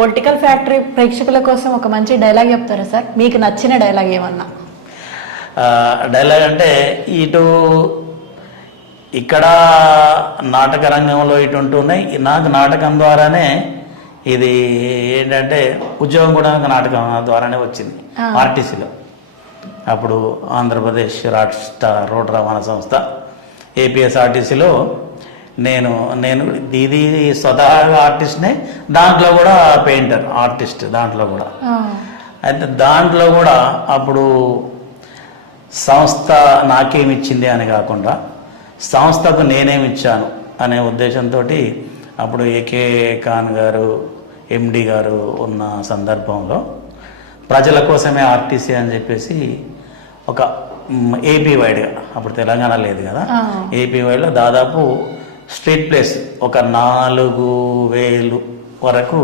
Political factory ప్రేక్షకుల కోసం ఒక మంచి డైలాగ్ చెప్తారా సార్? మీకు నచ్చిన డైలాగ్ ఏమన్నా? డైలాగ్ అంటే ఇక్కడ నాటక రంగంలో ఇటు ఉంటున్నాయి. నాకు నాటకం ద్వారానే ఇది ఏంటంటే ఉద్యోగం కూడా నాటకం ద్వారానే వచ్చింది ఆర్టీసీలో. అప్పుడు ఆంధ్రప్రదేశ్ రాష్ట్ర రోడ్డు రవాణా సంస్థ ఏపీఎస్ఆర్టీసీలో నేను ఇది స్వతహాగా ఆర్టిస్ట్నే, దాంట్లో కూడా పెయింటర్ ఆర్టిస్ట్ దాంట్లో కూడా. అయితే దాంట్లో కూడా అప్పుడు సంస్థ నాకేమిచ్చింది అని కాకుండా సంస్థకు నేనేమిచ్చాను అనే ఉద్దేశంతో అప్పుడు ఏకే ఖాన్ గారు ఎండి గారు ఉన్న సందర్భంలో ప్రజల కోసమే ఆర్టీసీ అని చెప్పేసి ఒక ఏపీ వైడ్గా, అప్పుడు తెలంగాణ లేదు కదా, ఏపీ వైడ్లో దాదాపు స్ట్రీట్ ప్లేస్ ఒక 4000 వరకు